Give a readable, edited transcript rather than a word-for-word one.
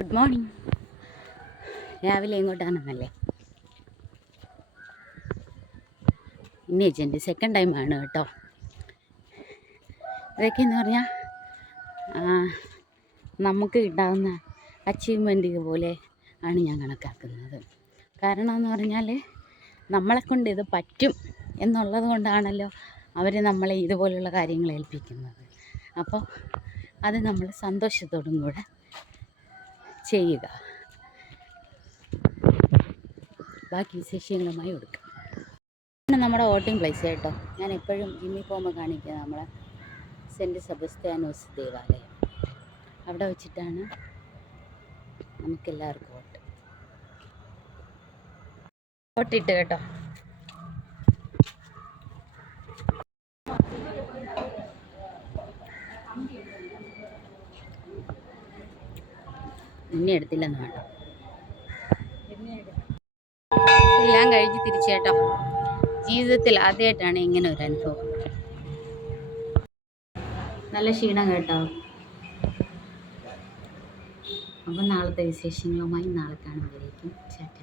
Good morning. രാവിലെ എങ്ങോട്ടാണെന്നല്ലേ? ഇന്ന് agent second ടൈമാണ് കേട്ടോ. ഇതൊക്കെയെന്ന് പറഞ്ഞാൽ നമുക്ക് കിട്ടാവുന്ന അച്ചീവ്മെൻറ്റ് പോലെ ആണ് ഞാൻ കണക്കാക്കുന്നത്. കാരണം എന്ന് പറഞ്ഞാൽ നമ്മളെക്കൊണ്ട് ഇത് പറ്റും എന്നുള്ളത് കൊണ്ടാണല്ലോ അവർ നമ്മളെ ഇതുപോലുള്ള കാര്യങ്ങൾ ഏൽപ്പിക്കുന്നത്. അപ്പോൾ അത് നമ്മൾ സന്തോഷത്തോടും കൂടെ ചെയ്യുക. ബാക്കി വിശേഷങ്ങളുമായി കൊടുക്കുക. പിന്നെ നമ്മുടെ വോട്ടിംഗ് പ്ലേസ് കേട്ടോ. ഞാൻ എപ്പോഴും ജിമ്മിൽ പോകുമ്പോൾ കാണിക്കുക നമ്മളെ സെൻറ്റ് സെബസ്ത്യാനോസ് ദേവാലയം. അവിടെ വെച്ചിട്ടാണ് നമുക്കെല്ലാവർക്കും വോട്ടിട്ട് കേട്ടോ. നിന്നെ എടുത്തില്ലെന്ന് വേണ്ട. എല്ലാം കഴിഞ്ഞ് തിരിച്ചേട്ടോ. ജീവിതത്തിൽ ആദ്യമായിട്ടാണ് ഇങ്ങനെ ഒരു അനുഭവം. നല്ല ക്ഷീണം കേട്ടോ. അപ്പം നാളത്തെ വിശേഷങ്ങളുമായി നാളെ കാണുമ്പോഴേക്കും ചാറ്റ.